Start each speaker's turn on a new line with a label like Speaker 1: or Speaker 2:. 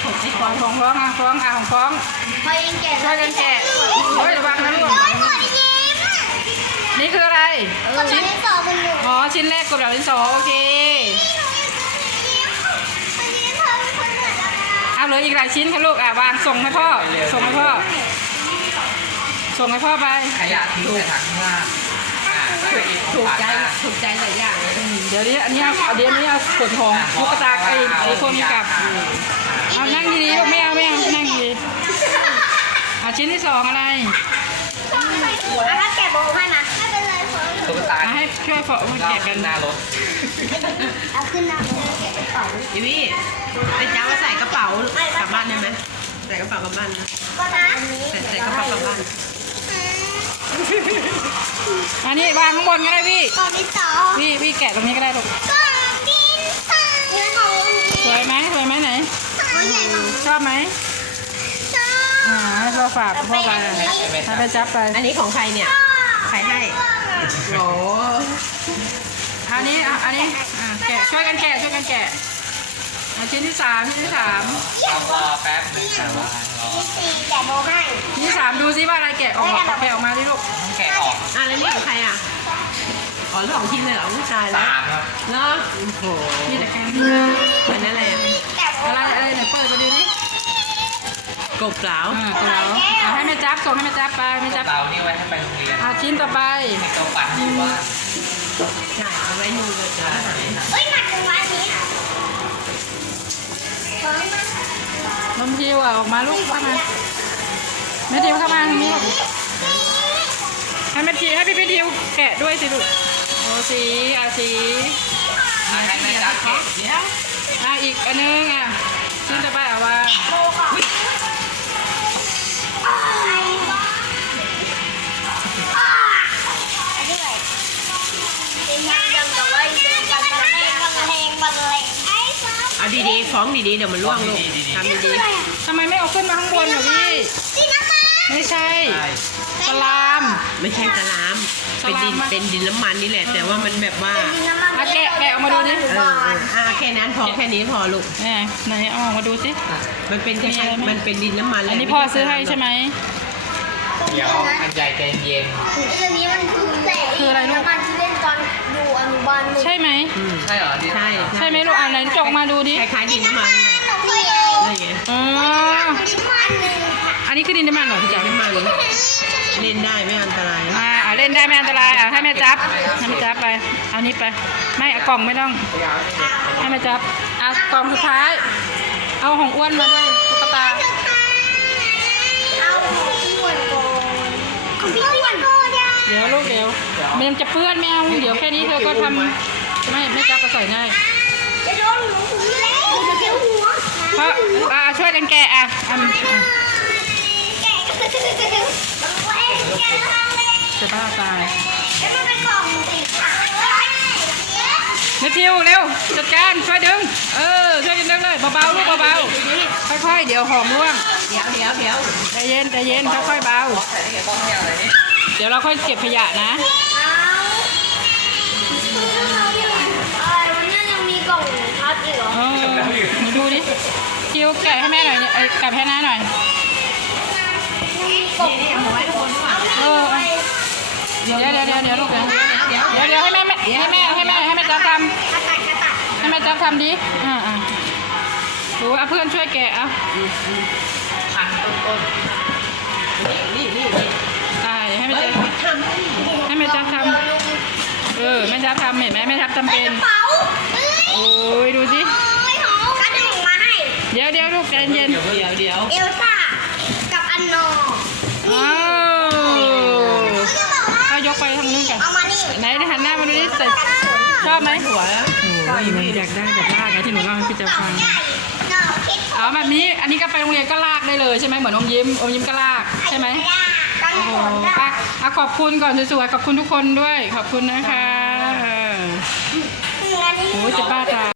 Speaker 1: ฟ้องฟ้องฟ้องฟ้องของฟ้องช่วยกันแกะเฮ้ยระวังนะลูกนี่คืออะไรชิ้นอ๋อชิ้นแรกกดแบบที่สองโอเคเอาเหลืออีกหลายชิ้นค่ะลูกวางส่งให้พ่อส่งให้พ่อไป
Speaker 2: ขยะทิ้งใส่ถังข้างล่าง
Speaker 3: ถูกใจหลายอย่าง
Speaker 1: เดี๋ยวนี้อันนี้เอาขนของลูกตาไอ้คนนี้กลับเอานั่งดีๆลูกไม่เอานั่งดีเอาชิ้นที่สองอะไร
Speaker 4: ถ้าแกะโบให้นะไม่เป็นไร
Speaker 2: ตุ๊กตา
Speaker 1: ให้ช่วยฝอแกะกัน
Speaker 2: หน้ารถ
Speaker 4: เอาขึ้นหน้ารถแกะกระเป๋า
Speaker 3: อีวี่ไอ้จ้าว่าใส่กระเป๋ากลับบ้านได้ไหมใส่กระเป๋ากลับบ้านนะใส่กระเป๋ากลับบ้าน
Speaker 1: อันนี้วางข้างบนก็ได้พี่
Speaker 4: กล่องที่สอง
Speaker 1: พี่แกะตรงนี้ก็ได้ลูก
Speaker 4: กล่องดินเนื้อของ
Speaker 1: สวยไหมไหนชอบไหมเราฝากพ่อไปให้ไปจับไป
Speaker 3: อันนี้ของใครเนี่ยใครให้โอ้
Speaker 1: อันนี้แกะช่วยกันแกะชิ้นที่สาม
Speaker 2: ต้องรอแป๊บนึงรอ
Speaker 4: แกะโบให้
Speaker 1: ชิ้นที่สามดูซิว่าอะไรแกะออกมาดิลูก
Speaker 2: ต้องแกะออก
Speaker 3: แล้วนี่ของใครอ๋อเรื่องของทีมเลยเหรอผู้ชายแล้ว
Speaker 2: 3ครับ
Speaker 3: เนาะโอ้โห
Speaker 1: นี่แต่แค่
Speaker 3: อันนั้นอะไร
Speaker 1: อะไรไหนเปิดมาดูดิ
Speaker 3: กบเปล่า
Speaker 1: ให้แม่จับส่งให้แม่จับไปแม่จับ
Speaker 2: เรานี่ไว้ให้ไปโรงเรียน
Speaker 1: ชิ้นต่อไป
Speaker 2: ให้เขาปั่นอยู่ว่า
Speaker 3: ใช่เอาไว้ดูเลยจ้ะ
Speaker 4: เฮ้ยหนักจังวะนี้
Speaker 1: นมทิวออกมาลูกเข้ามาแม่ทิวเข้ามาตรงนี้ลูกให้แม่ทิวให้พี่ทิวแกะด้วยสิลูกโอ้สี
Speaker 2: ให้แม่จับแกะ
Speaker 3: เดี๋ยว
Speaker 1: อีกอันนึงชิ้นต่อไปว่า
Speaker 3: เอาดีๆฟ้องดีๆเดี๋ยวมันร่วงลูกทำดี
Speaker 1: ทำไมไม่เอาขึ้นมาข้างบนเหรอพี่ไม่ใช่สลาม
Speaker 3: ไม่ใช่สลามเป็นดินน้ำมันนี่แหละแต่ว่ามันแบบว่า
Speaker 1: แกะออกมาดูดิ
Speaker 3: แค่นั้นพอแค่นี้พอลูก
Speaker 1: ไหนเอาออกมาดูสิ
Speaker 3: มันเป็นมันเป็นดินน้ำมัน
Speaker 1: อันนี้พ่อซื้อให้ใช่ไหม
Speaker 2: เดี๋ยวอันใหญ่ใจเย็น
Speaker 4: อันนี้มันคืออะไรลูกมันที่เล่นตอนอยู่อนุบาล
Speaker 1: ใช่ไหม
Speaker 2: ใช่เหรอ
Speaker 1: ใช่ไหมลูกไหนจกมาดูดิ
Speaker 3: คล้ายๆดินน้ำมัน
Speaker 1: อะไรไงอันนี้คือดินน้ำมันเหรอพี่จ๋า
Speaker 3: ดินน้ำมันเล่นได้ไม่อันตราย
Speaker 1: เล่นได้ไม่อันตรายให้แม่จับไปเอานี้ไปไม่กล่องไม่ต้องให้แม่จับกล่องสุดท้ายเอาของอ้วนมาด้วยตุ๊กตา
Speaker 4: เอาของอ้วนก่อนของพี่อ้วน
Speaker 1: เดี๋ยวลูกมันจะเปื้อนไม่เอาเดี๋ยวแค่นี้เธอก็ทำไม่จับก็ใส่ได้
Speaker 4: จะโดนหนูหูแล้วจะเจ็บหัว
Speaker 1: เพราะช่วยกันแกะ
Speaker 4: แกะ
Speaker 1: จะบ้าตาย
Speaker 4: แล้วมันเป็นกล่องสีขาว
Speaker 1: แม่ทิวเร็วจัดการช่วยดึงช่วยกันดึงเลยเบาๆลูกเบาๆค่อยๆเดี๋ยวหอมร่วง
Speaker 3: เดี๋ยว
Speaker 1: ใจเย็นค่อยๆเบาเดี๋ยวเราค่อยเก็บขยะนะ
Speaker 4: วันนี้ยังมีกล่องพัดอีกเหรอ
Speaker 1: มาดูดิทิวแกะให้แม่หน่อยแกะให้น้าหน่อย
Speaker 3: นี่เอาไว้บน
Speaker 1: เดี๋ยวลูกเดี๋ยวให้แม่จับทำให้แม่จับทำดิดูเพื่อนช่วยแกะ
Speaker 2: หั่นต้น
Speaker 3: นี่
Speaker 1: ให้แม่จับทำแม่จับทำเห็นไหมแม่จับทำเป็นโอ้ยดูสิเดี๋ยวลูกใจเย็น
Speaker 4: เอลซ่ากับอันนอ
Speaker 1: เอายกไปทางนู้นกัน
Speaker 4: เอามานี่
Speaker 1: ไหนหันหน้ามาดูดิชอบไหมหัวอยากได้แบบลากที่หนูเล่าให้พี่เจ้าฟังแบบนี้อันนี้ก็ไปโรงเรียนก็ลากได้เลยใช่ไหมเหมือนอมยิ้มก็ลากใช่ไหมขอบคุณก่อนสวยๆขอบคุณทุกคนด้วยขอบคุณนะคะโอ้จะบ้าตา